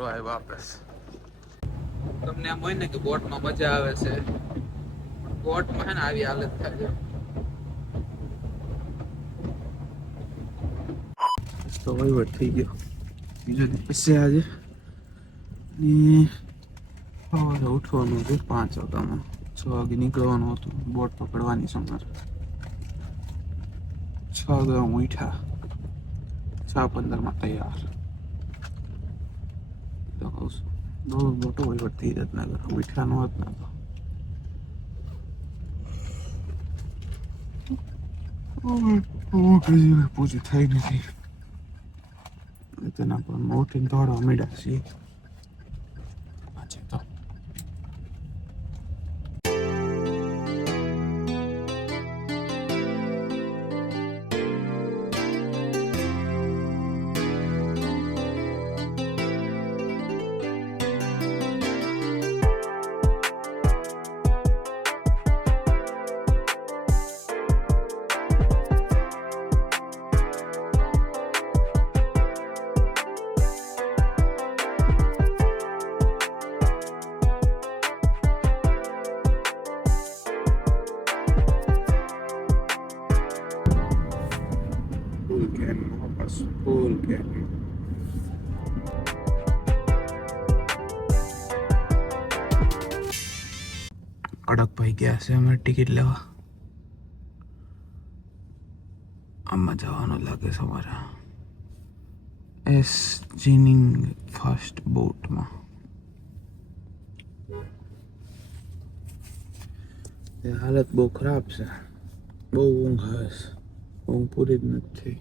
રોય વાપસ તમને એમ હોય ને કે બોટમાં મજા આવે છે, બોટમાં હે ને આવી હાલત થાય છે તો વહીવટ થઈ ગયો બીજો દિવસ છે આજે સવારે ઉઠવાનું હતું 5 વાગ્યામાં, 6 વાગે નીકળવાનું હતું બોટ પકડવાની સમાર 6 વાગ્યા ઉઠ્યા 6:15 તૈયાર તો કહું છું બહુ મોટો વહીવટ થઈ જત ના ઉઠ્યા ન હોત ના તો પૂછી થઈ નથી તેના પર ઉઠીને દોડવા માંડ્યા છીએ તો ફૂલ કે કડક ભાઈ ગયા છે અમારે ટિકિટ લેવા આમાં જવાનું લાગે છે અમારા એસ જીનિંગ ફાસ્ટ બોટમાં હાલત બહુ ખરાબ છે, બહુ ઊંઘ આવે છે, ઊંઘ પૂરી જ નથી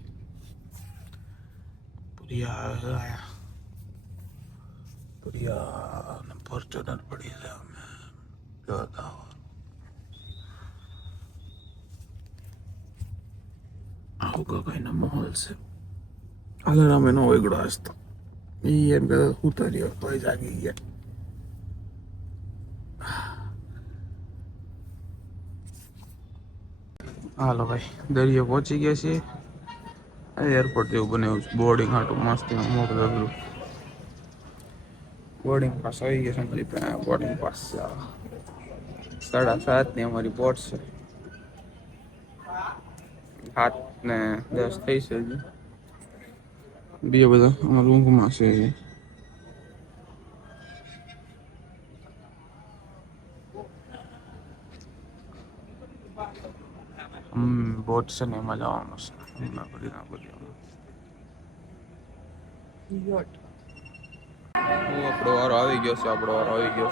પૂરિયા ફોર્ચ્યુનર પડી છે અમે જોતા આવું કઈનો માહોલ છે અગર અમે નો વેગડો હસતો એ એમ કે ઉતાર્યો તો જાગી ગયા હાલો ભાઈ દરિયો પહોંચી ગયા છીએ એરપોર્ટ જેવું બનાવ્યું છે બોર્ડિંગ હાટું મસ્ત મોકલું અઘરું બોર્ડિંગ પાસ આવી ગયા છે અમારી બોર્ડિંગ પાસ 7:30 ની અમારી બોટ છે 7:10 થઈ છે બીજા બધા અમારા ઊંઘમાં છે બોટ છે ને એમાં જવાનું છે આપણો વારો આવી ગયો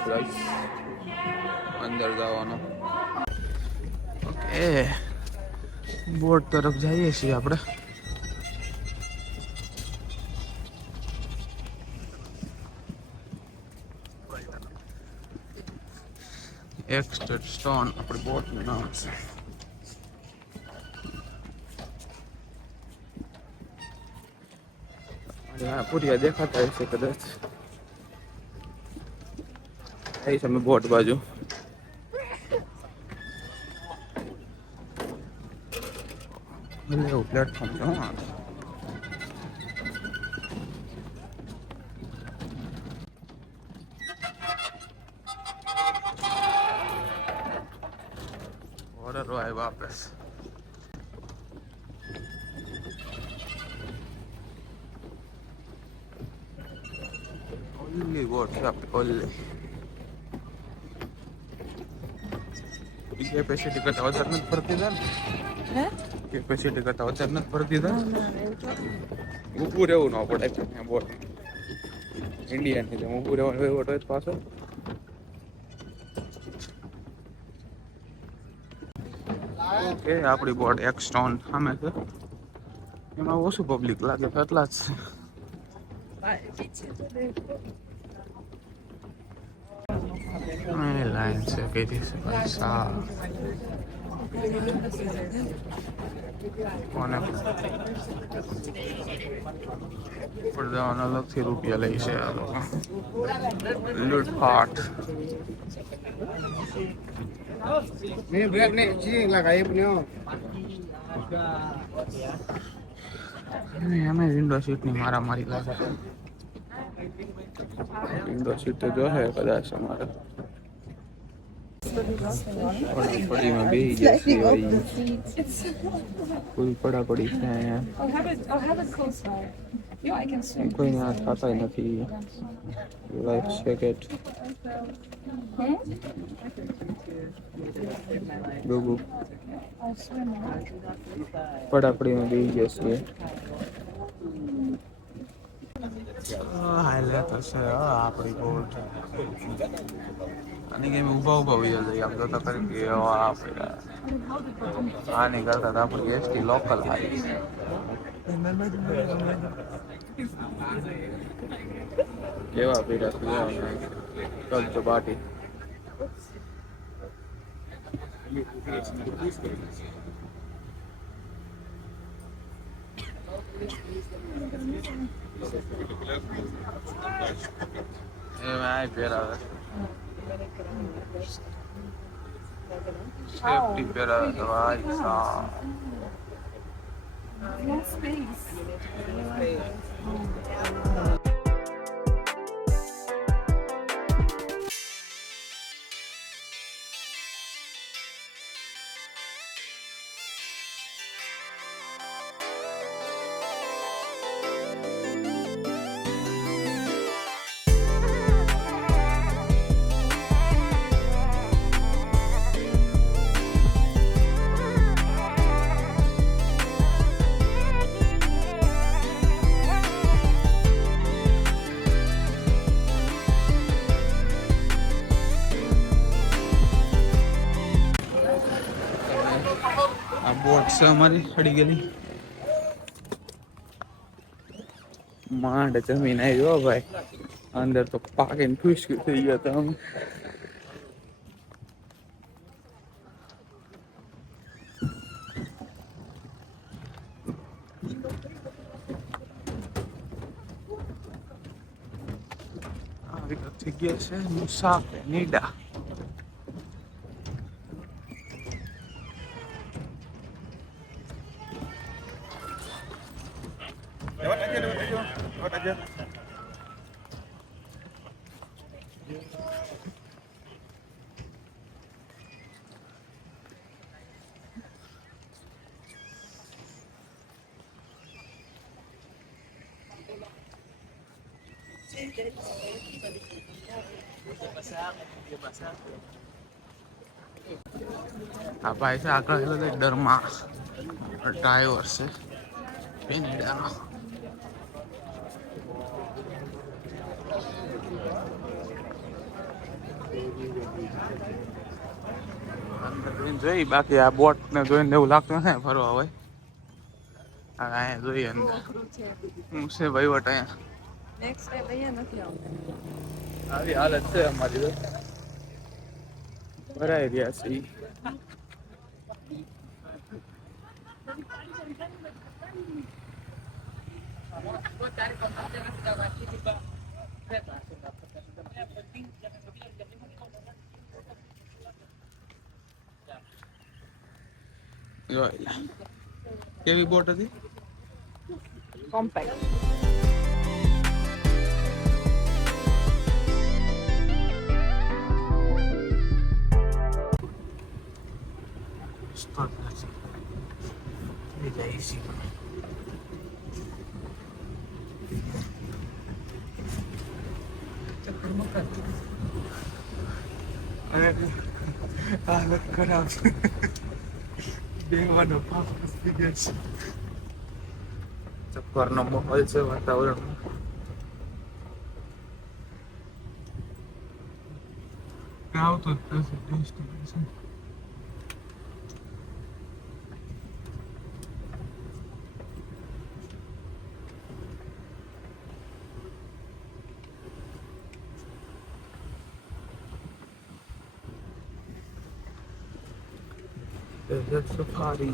છે અંદર જવાનો ઓકે બોટ તરફ જઈએ છીએ આપણે એક્સ્ટેડ સ્ટોન આપણી બોટનું નામ છે પૂરિયા દેખાતા હશે કદાચ અહીં છે બોટ બાજુ એવું પ્લેટફોર્મ છે ઓર્ડર આવ્યો વાપસ ઓનલી બોટ છે આપણી ઓનલી કેપેસિટી કરતા વધારે નથી ભરતી હતા ને કેપેસિટી કરતા વધારે નથી ભરતી હતા ઊભું રહેવું ન પડે બોટ ઇન્ડિયાની જેમ ઊભું રહેવાનું વહીવટ હોય પાછો ઓકે આપણી બોટ એક સ્ટોન સામે છે એમાં ઓછું પબ્લિક લાગે તો એટલા જ છે લાઈન છે કઈ દિવસે પૈસા કોને પડદાવાના અલગથી રૂપિયા લે છે આ લોકો લૂંટફાટ અમે વિન્ડો સીટની મારામારી લાગે વિન્ડો સીટ તો જોશે કદાચ અમારે પડાપડીમાં બેસી ગયા છીએ ભાઈ ફૂલ પડાપડી છે અહીંયા કોઈને હાથ ખાતા નથી લાઈફ જેકેટ ડૂબુ પડાપડીમાં બેસી ગયા છીએ હાઈલાઇટ હશે આપણી બોટ અને કે ઊભા હોય જાય આમ તો કરી કે આપણે આની કરતા તો આપણી એસટી લોકલ હાઈ કેવા પીડા કલ તો બાટી I પેરા સેફટી પેરા ભાઈ સાહેબ બોટ છે અમારી ચડી ગયેલી માંડ જમીન આવી ભાઈ અંદર તો પાકીને ખુશકી થઈ ગયા હતા અમે આવી તો થઈ ગયા છે મુસાફે નીડા આ ભાઈ છે આગળ ડરમાં ડ્રાઈવર છે પેનેડાનો જોઈ બાકી આ બોટ ને જોઈને એવું લાગતું નથી ફરવા હોય અહીંયા જોઈએ અંદર હું છે ભાઈ વટ અહીંયા આવી હાલત છે અમારી તો ભરાઈ રહ્યા છે કેવી બોટ હતી કોમ્પેક્ટ હાલત ખરાબ છે દેવાનો પાપ થઈ ગયા છે ચક્કરનો માહોલ છે વાતાવરણ આવતો જ નથી ડેસ્ટિનેશન desert safari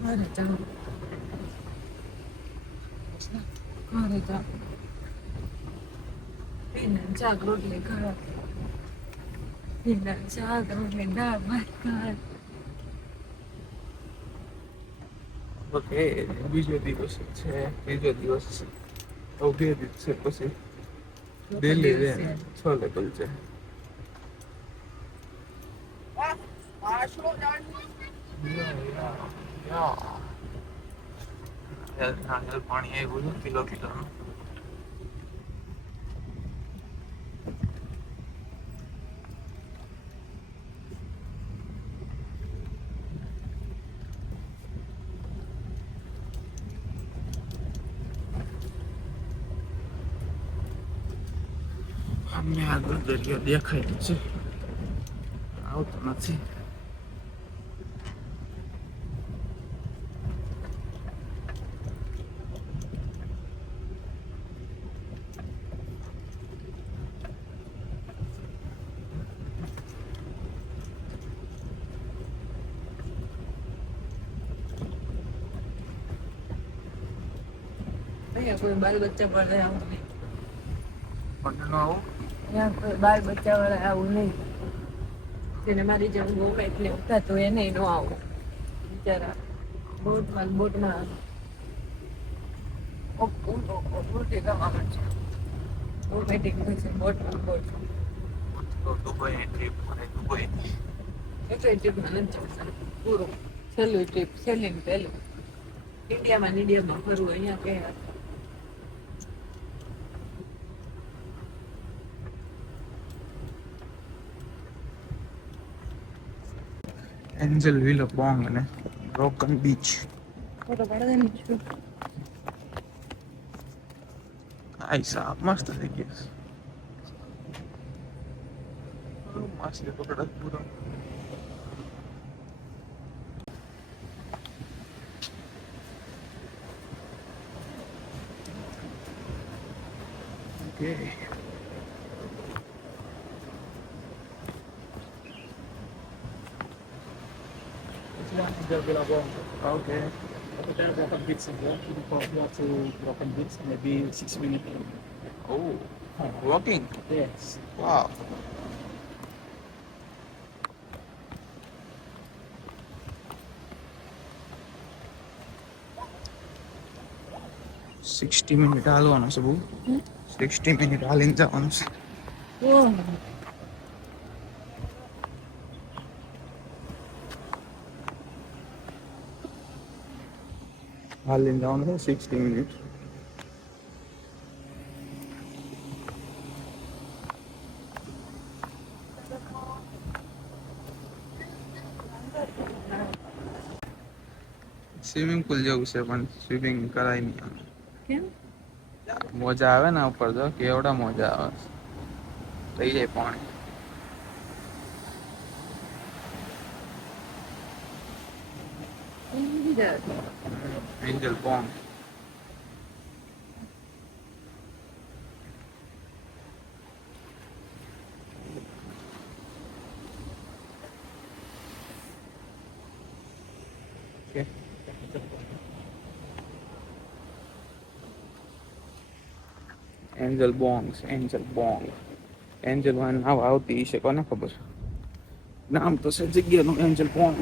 ઘરે જાઓ એના જાગ રોટલી ઘરે એના જાગ રોટલી દાળ ભાત ઘર ઓકે, બીજો દિવસ છે. ત્રીજો દિવસ છે. બે દિવસ છે પછી દિલ્હી રે છોલે કુલચે. પાણી આવ્યું કિલો કિલો. અમને આગળ દરિયો દેખાય છે, આવતો નથી. કોઈ બાલ બચ્ચા પડે આવું નહીં. પણ આવું ત્યાં કોઈ બાલ બચ્ચા વાળા આવું નહીં. જેને મારી જેમ બહુ એટલે ઉઠાતું એને ન આવું બિચારા બોટમાં ઉલટી કરવા છે. બહુ વેટિંગ છે બોટ દુબઈ ટ્રીપ મને દુબઈ એટલે ટ્રીપમાં નથી જવું પૂરું. છેલ્લું ટ્રીપ છેલ્લી ને પહેલું ઇન્ડિયામાં ફરવું અહીંયા કહેવાય. એન્જલ વિલો બોંગ અને બ્રોકન બીચ. ફોટો પાડે ને છું. આઈ સાહેબ મસ્ત થઈ ગયા. માછલી પકડે પૂરો. Okay, There will go. Okay. After that, broken bits and walk to broken bits, maybe 6 minutes. O walking. Yes. Vav. Sixty minute હાલવાનું છે બહુ. 60 મિનિટ હાલીને જવાનું છે. હાલીને જવાનું છે 60 મિનિટ. સ્વિમિંગ પુલ જેવું છે પણ સ્વિમિંગ કરાય નહીં. કેમ? મોજા આવે ને ઉપર તો કેવડા મોજા આવે, થઈ જાય પાણી. એન્જલ બોંગ. Okay. એન્જલ બોંગ, એન્જલ બોંગ. એન્જલ વાન નાવ આવતી છે કોને ખબર. નામ તો છે જગ્યાનું એન્જલ બોંગ.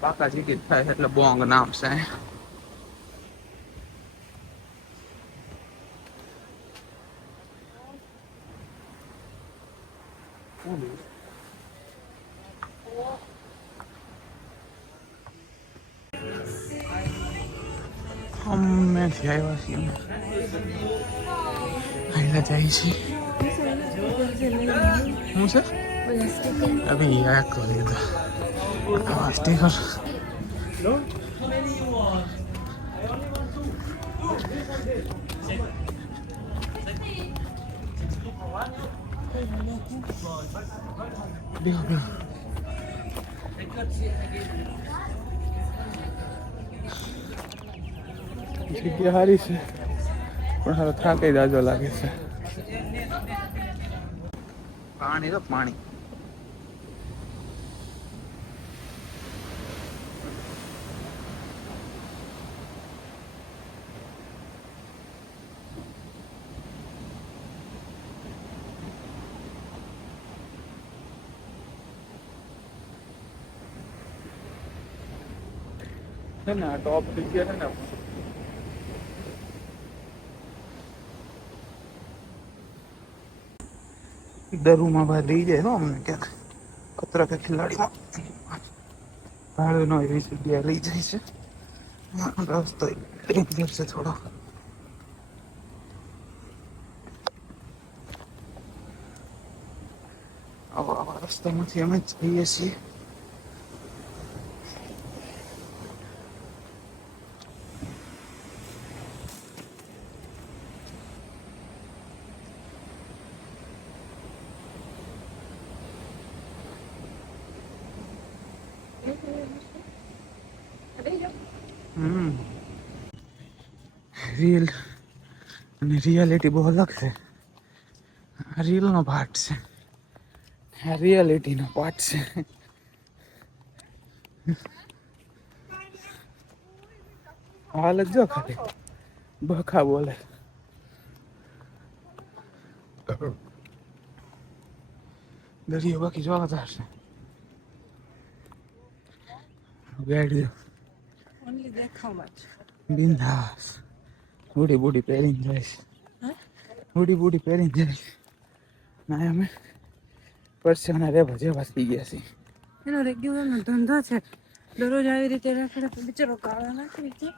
પાકા ટિકિટ થાય એટલે બોંગ નામ છે. અમેથી આવ્યા છીએ, આયલા જાય છે. શું છે? અભી યાદ કરી લીધા આ સ્ટીકર. બેહો બેહો. જગ્યા સારી છે પણ હારો થાકે જાજો લાગે છે. પાણી તો પાણી. છે ને આ ટોપ જગ્યા છે ને દરુમાં ભાઈ લઈ જાય અમને ક્યાંક ખતરા કે ખિલાડીમાં ભાડે નો એવી જગ્યા લઈ જાય છે રસ્તો ડેન્જર છે થોડો આવા રસ્તામાંથી અમે જઈએ છીએ રીલ અને રિયાલિટી બહુ અલગ છે આ રીલનો પાર્ટ છે આ રિયાલિટીનો પાર્ટ છે હાલત જો ખાલી બખા બોલે દરિયો બાકી જોવાતા હશે ગાડી ઓનલી દેખાવમાં જ બિંદાસ બુડી બુડી પહેરીને જઈશ બુડી પહેરીને જઈશ ના અમે પરસેવાના રેવા જેવા થઈ ગયા છીએ એનો રેગ્યુલરનો ધંધો છે દરરોજ આવી રીતે રાખડે તો બિચારો કાળો નાખી દે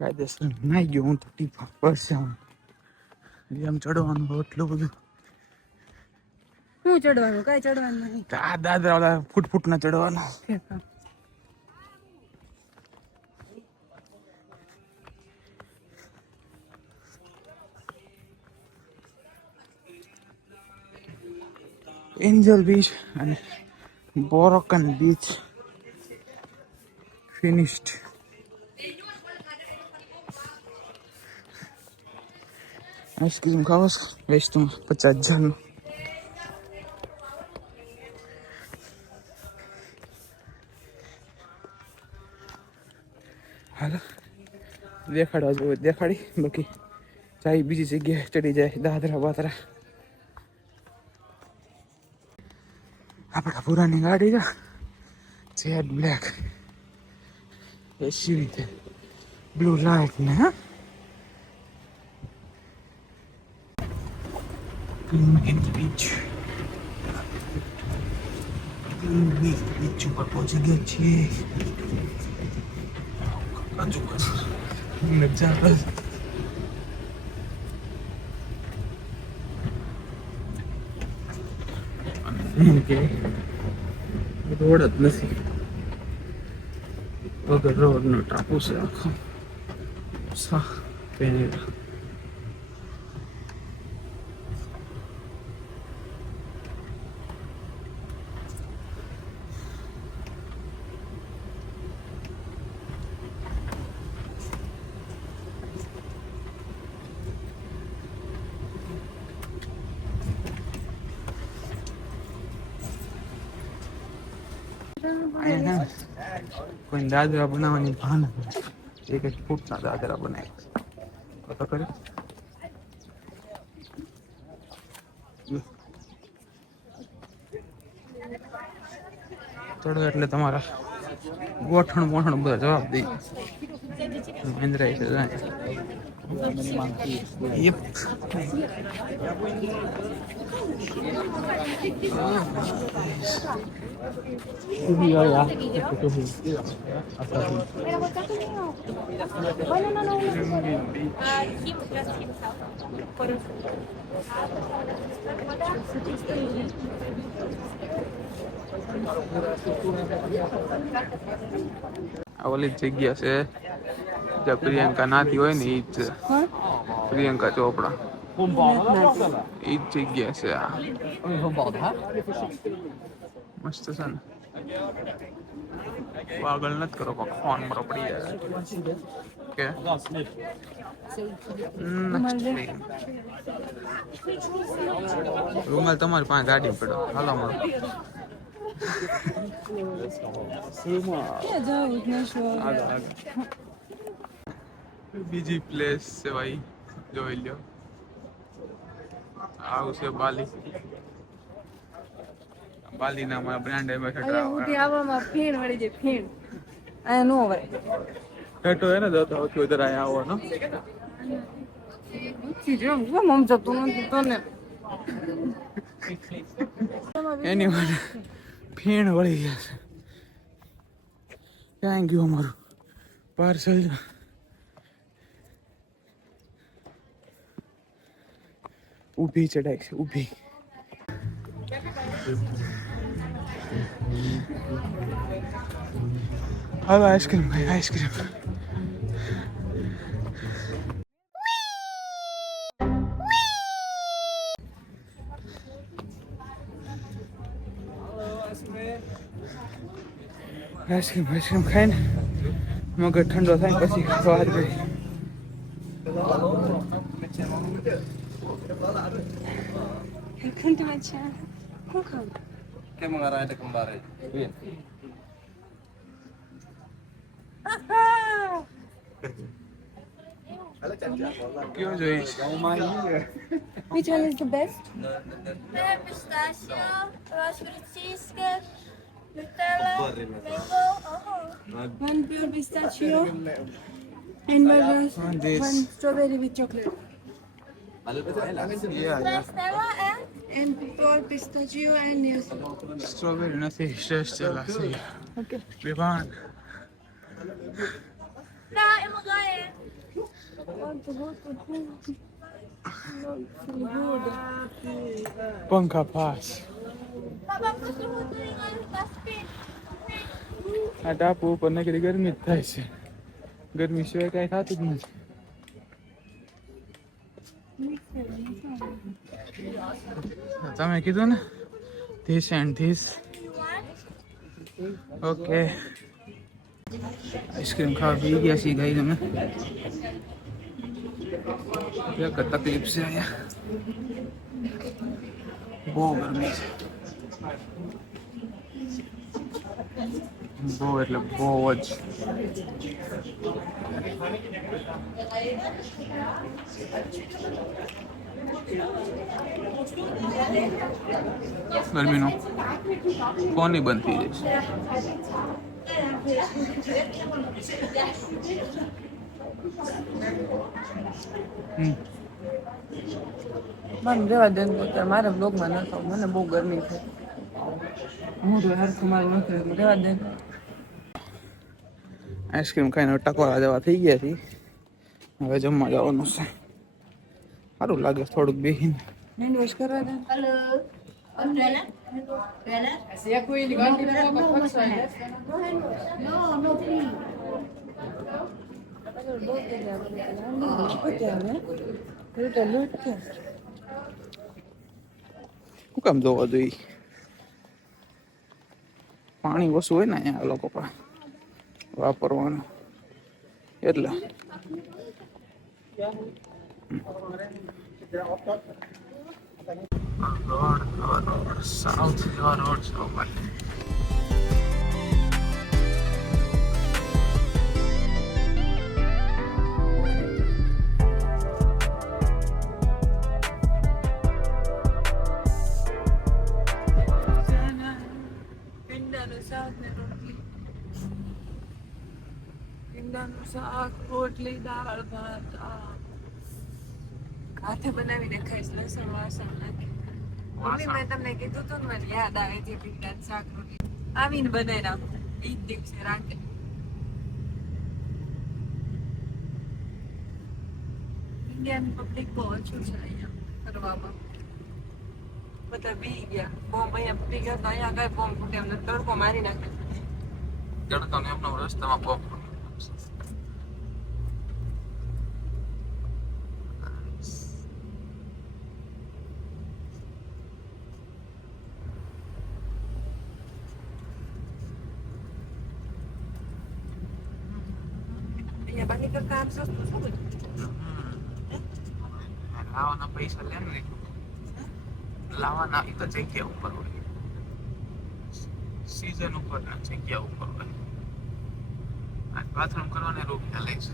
કાયદેસર નાઈ ગયો હું તો ટીપા પરસેવાનું એમ ચડવાનું એટલું બધું હું ચડવાનું કાંઈ ચડવાનું નહીં આ દાદરા ઓલા ફૂટ ના ચડવાનું એન્જલ બીચ અને બોરોકન બીચ ફિનિશ્ડ આઈસ્ક્રીમ ખાવા વેચતું 50,000 હાલો દેખાડવા જેવું દેખાડી બાકી જાય બીજી જગ્યાએ ચડી જાય દાદરા બાદરા આપણા પુરાની ગાડી છે જેડ બ્લેક એસયુવી છે બ્લુ લાઇટ ને હા બીચ ઉપર પહોંચી ગયા છીએ નજારા કે રોડ જ નથી વગર રોડનો ટાપુ છે આખો સાહ પેનેરા કોઈ દાદરા બનાવવાની ભાન એક એક ફૂટના દાદરા બનાવ્યા તો કરે ચડો એટલે તમારા ગોઠણ બોઠણ બધા જવાબ દઈ મહેન્દ્રાય છે Yep. આ ઓલી જગ્યા છે જ્યાં પ્રિયંકા નાતી હોય ને ઈ જ પ્રિયંકા ચોપડા ઈ જ જગ્યા છે આ મસ્ત છે ને પાગલ નથી કરો ફોન મારો પડી જાય કે રૂમાલ તમારી પાસે ગાડી પડ્યો હાલો મારો બીજી પ્લેસ છે ભાઈ જોઈ લ્યો આવું છે બાલી બાલીનામાં બ્રાન્ડ એમ્બેસેડર અહીંયા સુધી આવવામાં ફીણ વળી જાય ફીણ અહીંયા નો વળે ઠેઠો હે ને તો સૌથી વધારે અહીંયા આવવાનો મમ જતું નથી તને એની માટે ફીણ વળી ગયા છે ક્યાં ગયું અમારું પાર્સલ ઊભી ચડાઈ છે ઊભી હવે આઈસ્ક્રીમ ખાઈ આઈસ્ક્રીમ આઈસ્ક્રીમ ખાઈને મગજ ઠંડો થાય પછી વાત કરી કયો જોઈશ Which one is the best? Pistachio, raspberry cheesecake, Nutella, mango. One pure pistachio and one this. strawberry with chocolate. Yeah. Stella And pure pistachio and yes. Strawberry નથી શ્રેષ્ઠ ચલા છે Okay. વિભાન Nah, emang gaya. પંખા pass Papa, aku suruh tu dengan dustbin. આ ટાપુ ઉપર નકરી ગરમી જ થાય છે ગરમી સિવાય કાંઈ થતું જ નથી તમે કીધું ને this and this okay ice cream ખાવા પી ગયા છીએ ગઈ તમે એક તકલીફ છે અહીંયા બહુ ગરમી છે બહુ એટલે બહુ જ ગરમીનો ફોન બંધ થઈ જશે મને રહેવા દે મારા બ્લોગમાં ન થાવ મને બહુ ગરમી છે હું તો હરખું મારું નથી રહેવા દે આઈસ્ક્રીમ ખાઈને ટકોરા જેવા થઈ ગયા છે હવે જમવા જવાનું છે સારું લાગે થોડુંક બેસીને હેન્ડ વોશ કરવા દે Halo. Rela? Rela? No, please. શું કામ જોવા જોઈએ પાણી ઓછું હોય ને અહીંયા લોકો પાસે વાપરવાનું એટલે સાઉથ રોડ ઈંડાનું શાક રોટલી દાળ ભાત હાથે બનાવીને ખાઈશ લસણ વાસણ નાખી મમ્મી મેં તમને કીધું હતું ને મને યાદ આવે છે ભીંડાનું શાક રોટલી આવીને બનાવી નાખું ઈ જ દિવસે રાતે ઇન્ડિયન પબ્લિક બહુ ઓછું છે અહીંયા ફરવામાં બધા બી ગયા બોમ્બ અહીંયા બી ગયા તો અહીંયા કઈ બોમ્બ ફૂટે એમને તડકો મારી નાખે તડકાનો એમનો રસ્તામાં પોપ અહીંયા બાકી કરતા આમ સસ્તું છે બધું લાવવાના પૈસા લે ને લાવવાના એક જગ્યા ઉપર હોય સીઝન ઉપર ના જગ્યા ઉપર હોય આ બાથરૂમ કરવાને રૂપિયા લે છે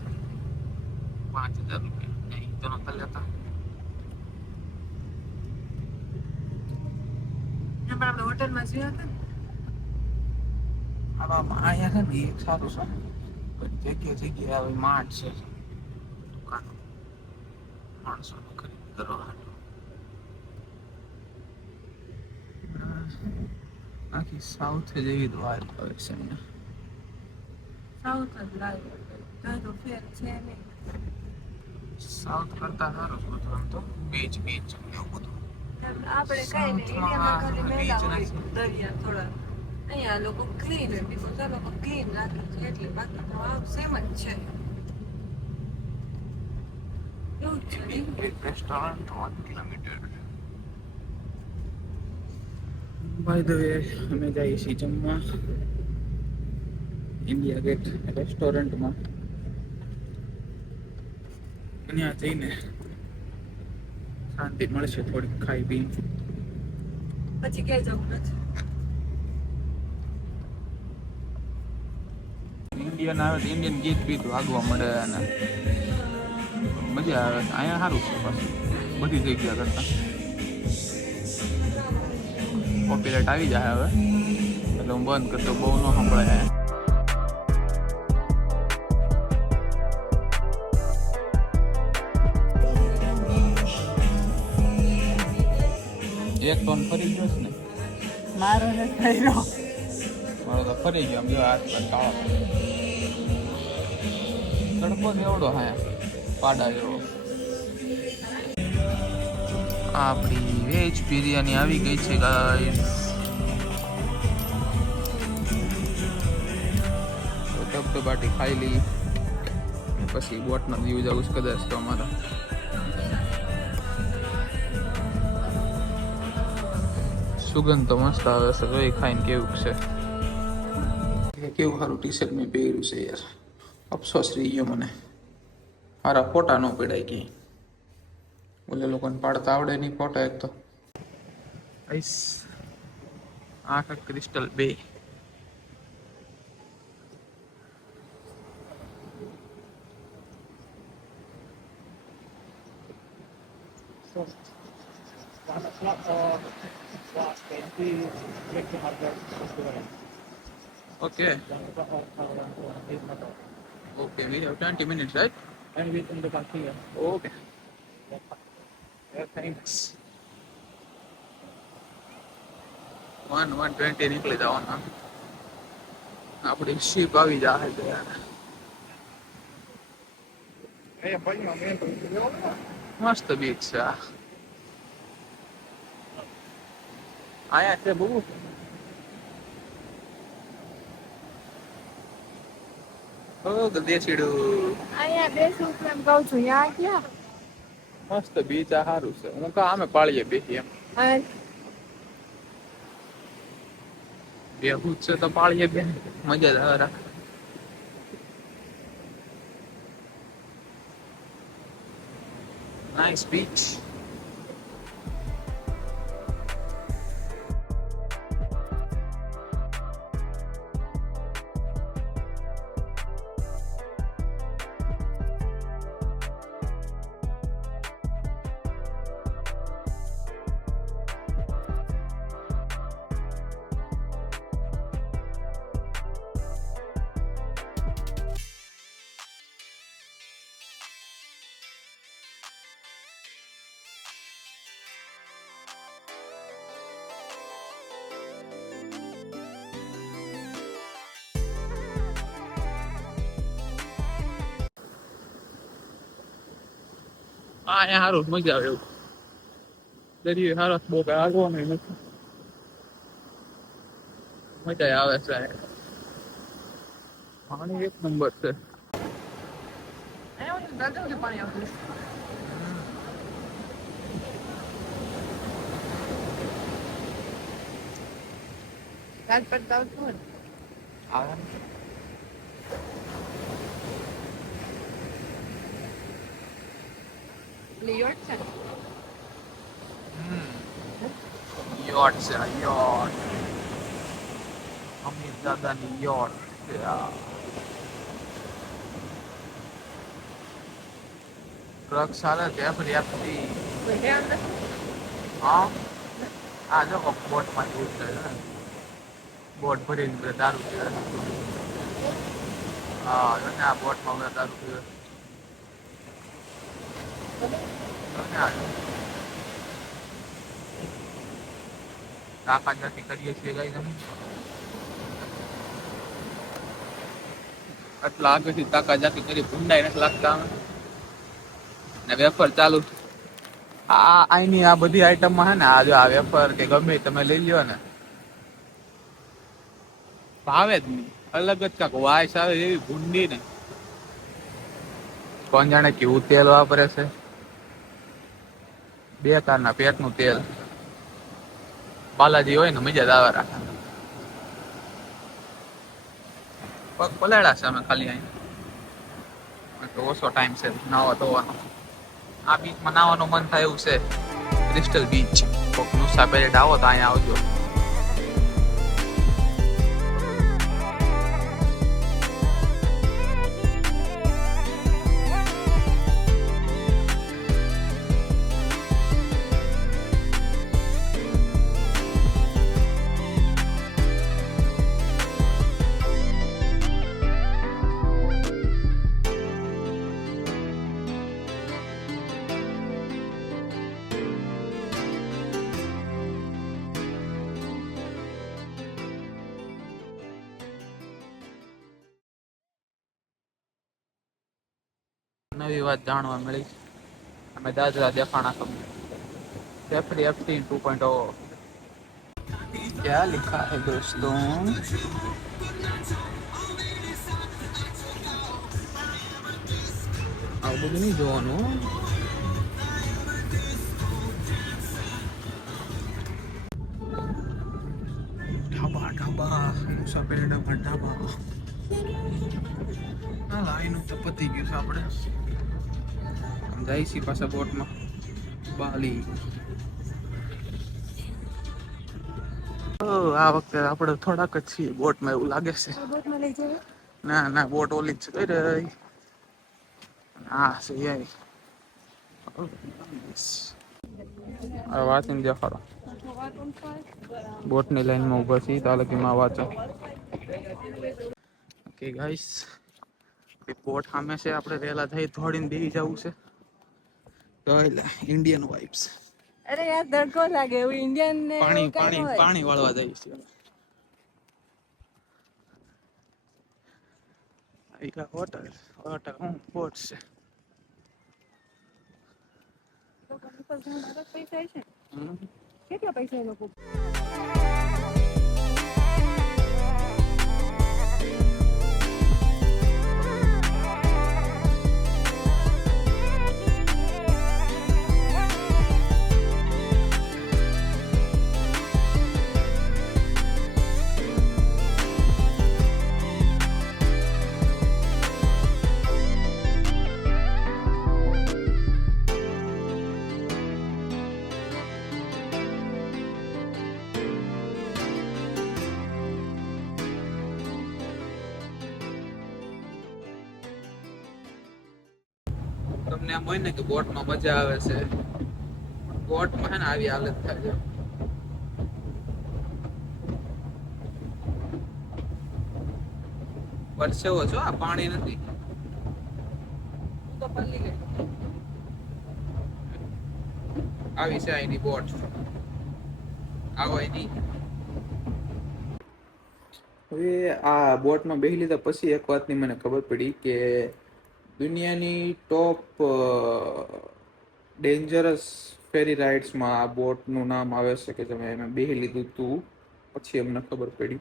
5000 રૂપિયા નહીં તો નતા લેતા પણ આપણે હોટલમાં જોયા હતા ને. આવામાં અહીંયા છે ને એક સારું છે પણ જગ્યાએ આવી માટ છે દુકાનો માણસોને ખરીદી કરવા આખી સાઉથ જેવી જ વાત આવે છે અહીંયા. સાઉથ જ લાગે કાંઈ તો ફેર છે નહીં. સાઉથ કરતા સારું છે બધું આમ તો બીચ બીચ એવું બધું. આપણે કઈ નહીં ઇન્ડિયામાં ખાલી મેલા હોય દરિયા થોડા. અહીંયા લોકો ક્લીન બીકોઝ આ લોકો ક્લીન રાખે છે એટલે બાકી તો આમ સેમ જ છે. એવું જ છે એક restaurant 1 kilometre. By the way અમે જઈએ છીએ જમવા ઇન્ડિયા ગેટ રેસ્ટોરન્ટમાં. ત્યાં જઈને શાંતિ મળશે થોડીક ખાઈ પી. પછી ક્યાંય જવું નથી. ઇન્ડિયન આવે તો ઇન્ડિયન ગીત બીત વાગવા મળે અને મજા આવે. અહીંયા સારું છે પાછું બધી જગ્યા કરતા. કોપીરાઇટ આવી જાય હવે એટલે હું બંધ કરતો બહુ ન સંભળાય. એક ટોન ફરી ગયો છે ને મારો ને થયો મારો તો ફરી ગયો. આમ જો હાથ પર કાળા તડકો જ એવડો હા પાડા જેવો. આપણી વેજ બિરયાની આવી ગઈ છે ગાઈસ. ધબધબાટી ખાઈ લઈ પછી બોટનો દીવ જવું છે કદાચ તો અમારા. સુગંધ તો મસ્ત આવે છે. જોઈ ખાઈને કેવું છે. કેવું સારું ટી શર્ટ મેં પહેર્યું છે યાર. અફસોસ રહી ગયો મને. મારા ફોટા ન પડાય ક્યાંય. બોલે લોકોને પાડતા આવડે નહીં ફોટા. એક તો આઈસ આખા ક્રિસ્ટલ બે. So, 1 o'clock or last 20, make the hardware restaurant. Okay. 1 o'clock or around 8 o'clock. Okay, we have 20 minutes, right? And within the parking. Okay. Yeah, thanks. 1:20 નીકળી જવાના. આપણી શિપ આવી જાય છે. મસ્ત બીચ છે આ. આયા છે બહુ. ઓ ગદેશીડું અહીંયા બેસું એમ કહું છું યા ક્યાં મસ્ત બીચ આ સારું છે. હું કા આમે પાળીએ બેસી એમ બેહું છે તો પાળીએ બે મજા જ આવે રાખ. Nice beach. અહીંયા સારું મજા આવે એવું. દરિયો સારો બહુ કઈ આગવાનો નથી. મજા આવે છે. પાણી એક નંબર છે. પાણી આપું રાત પડતા આવતું હોય આવે યોટ છે યોટ છે. યોટ અમીર દાદાની યોટ છે આ. ટ્રક ચાલે છે ફરી આપતી. કોઈ ધ્યાન નથી હા આ જો બોટમાંથી ઉતરે છે બોટ ભરીને બધા દારૂ પીવે હા જો ને આ બોટમાં બધા દારૂ પીવે જો ને આ તાકાત નથી કરીએ છીએ કઈ તમે આટલા આગળથી તાકાત જાતી કરી ભૂંડાઈ નથી લાગતા અમે ને વેફર ચાલુ આ આઈની આ બધી આઈટમમાં હે ને આ જો આ વેફર કે ગમે તમે લઈ લ્યો ને ભાવે જ નહીં અલગ જ કાંક વાઈસ આવે એવી ભૂંડી ને કોણ જાણે કેવું તેલ વાપરે છે બે કારના પેટનું તેલ બાલાજી હોય ને મજા જ આવે રાખે પગ પલાળ્યા છે અમે ખાલી અહીં તો ઓછો ટાઈમ છે નાવા ધોવાનો આ બીચમાં નાવાનું મન થાય એવું છે ક્રિસ્ટલ બીચ કોક મુસાફરી આવો તો અહીંયા આવજો નવી વાત જાણવા મળી અમે દાદરા દેખાણા કમ सेफ्टी एफटी 2.0 क्या लिखा है दोस्तों આવું બધું નહીં જોવાનું ઢાબા ઢાબા મુસાફરી ઢાબા ઢાબા આ લાઈન તો પતી ગયું છે આપણે જાય છે પાછા બોટમાં બાલી આ વખતે આપણે થોડાક જ છીએ બોટમાં એવું લાગે છે બોટમાં લઈ જઈએ ના ના બોટ ઓલી જ છે રહી હા છે યાર આ વાંચીને દેખાડો બોટની લાઈનમાં ઊભા છીએ તાલકીમાં વાંચો ઓકે ગાઈસ બોટ સામે છે આપણે વહેલા થઈ થોડીને બેસી જવું છે તો એટલે ઇન્ડિયન વાઇબ્સ અરે યાર તડકો લાગે એવું ઇન્ડિયન ને પાણી પાણી પાણી વાળવા જાય છે આઈલા હોટલ હોટલ હું બોટ છે પૈસા છે કેટલા પૈસા એ લોકો તમને એમ હોય ને કે બોટમાં મજા આવે છે બોટમાં હે ને આવી હાલત થાય છે પરસેવો છો આ પાણી નથી તો પલ્લી ગઈ આવી છે અહીંની બોટ આવો એની હવે આ બોટમાં બેસી લીધા પછી એક વાતની મને ખબર પડી કે દુનિયાની ટોપ ડેન્જરસ ફેરી રાઇડ્સમાં આ બોટનું નામ આવે છે કે તમે એને બેસી લીધું હતું પછી અમને ખબર પડી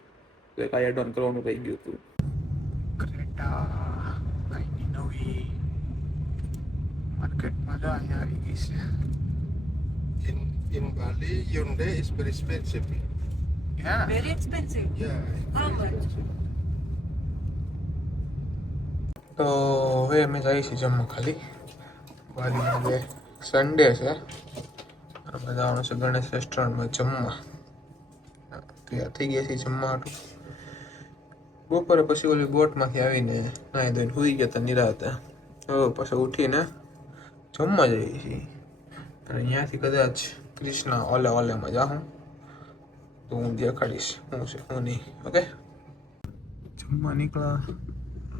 તો એક આ એડ ઓન કરવાનું રહી ગયું હતું ક્રેટા અહીંની નવી માર્કેટમાં જ અહીંયા આવી ગઈ છે In Bali, Hyundai is very expensive. Yeah. Very expensive Yeah. How much? તો હવે અમે જઈએ છીએ જમવા ખાલી બાલીમાં જે સન્ડે છે આપણે જવાનું છે ગણેશ રેસ્ટોરન્ટમાં જમવા તૈયાર થઈ ગયા છીએ જમવા હાટું બપોરે પછી ઓલી બોટમાંથી આવીને નાહી ધોઈને સુઈ ગયા હતા નિરાતે હવે પછી ઉઠીને જમવા જઈએ છીએ અને અહીંયાથી કદાચ કૃષ્ણ ઓલેમાં જાઉં તો હું દેખાડીશ હું છે હું નહીં. ઓકે, જમવા નીકળ્યા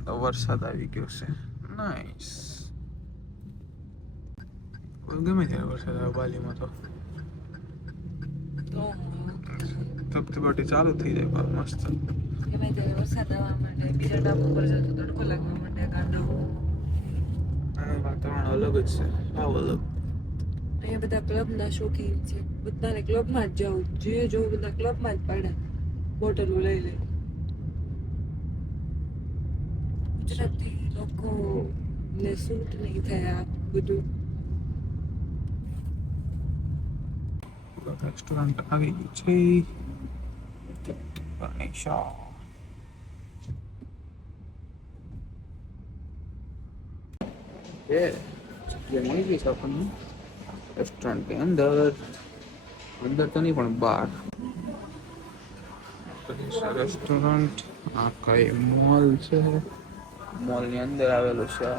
તો વરસાદ આવી ગયો છે. નાઈસ. ગમે ત્યારે વરસાદ આવે બાલીમાં તો ધબધબાટી ચાલુ થઈ જાય પણ મસ્ત. ગમે ત્યારે વરસાદ આવવા માટે બીજા ટાપુ પર જતો તડકો લાગવા માટે કાંડો. વાતાવરણ અલગ જ છે, સાવ અલગ. અહીંયા બધા ક્લબના શોખીન છે. બધાને ક્લબમાં જ જવું, જે જોવું બધા ક્લબમાં જ પડે, બોટલો લઈ લે. ગુજરાતી લોકો ને સૂટ નહીં થાય આ બધું. રેસ્ટોરન્ટ આવી ગયું છે. ગણેશા જગ્યા મળી ગઈ છે આપણને રેસ્ટોરન્ટની અંદર. અંદર તો નહીં પણ બહાર. રેસ્ટોરન્ટ આ કઈ મોલ છે, મોલની અંદર આવેલું છે.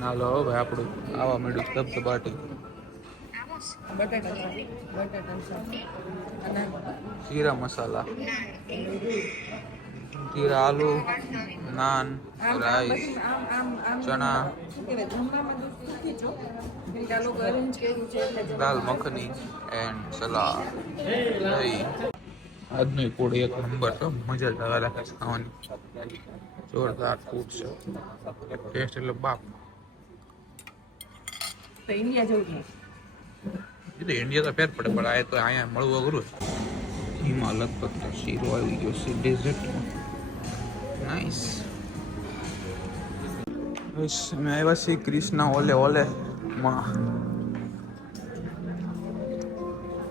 ના લો ભાઈ આપણું આવા માંડ્યું ધબધબાટી. જીરા મસાલા, જીરા આલુ, નાન, રાઈસ, ચણા, દાલ મખની એન્ડ સલાડ. આજનું કોડી એક નંબર છે, મજા જ આવે લાગે છે ખાવાની. જોરદાર ફૂડ છે, ટેસ્ટ એટલે બાપ. ઇન્ડિયા જવું એ તો ઇન્ડિયા તો ફેર પડે પણ આ તો અહીંયા મળવું અઘરું છે. એમાં લગભગ શીરો આવી ગયો છે ડેઝર્ટમાં. નાઈસ. અમે આવ્યા છીએ ક્રિષ્ના ઓલે ઓલે માં.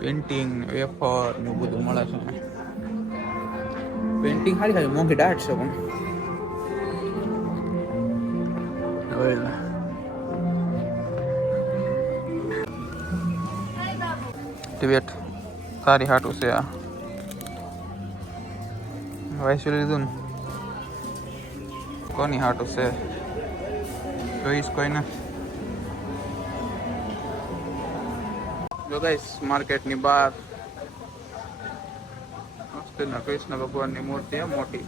પેન્ટિંગ વેફર ને બધું મળે છે. પેન્ટિંગ સારી ખાલી મોંઘી ડાટ છે પણ ટિબેટ સારી હાટું છે. આ વાઈસું લીધું ને કોની હાટું છે જોઈશ કોઈને. જો ગાઈસ માર્કેટની બહાર કૃષ્ણ ભગવાનની મૂર્તિ છે મોટી.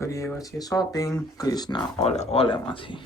કરી આવ્યા છીએ શોપિંગ કૃષ્ણા ઓલેમાંથી.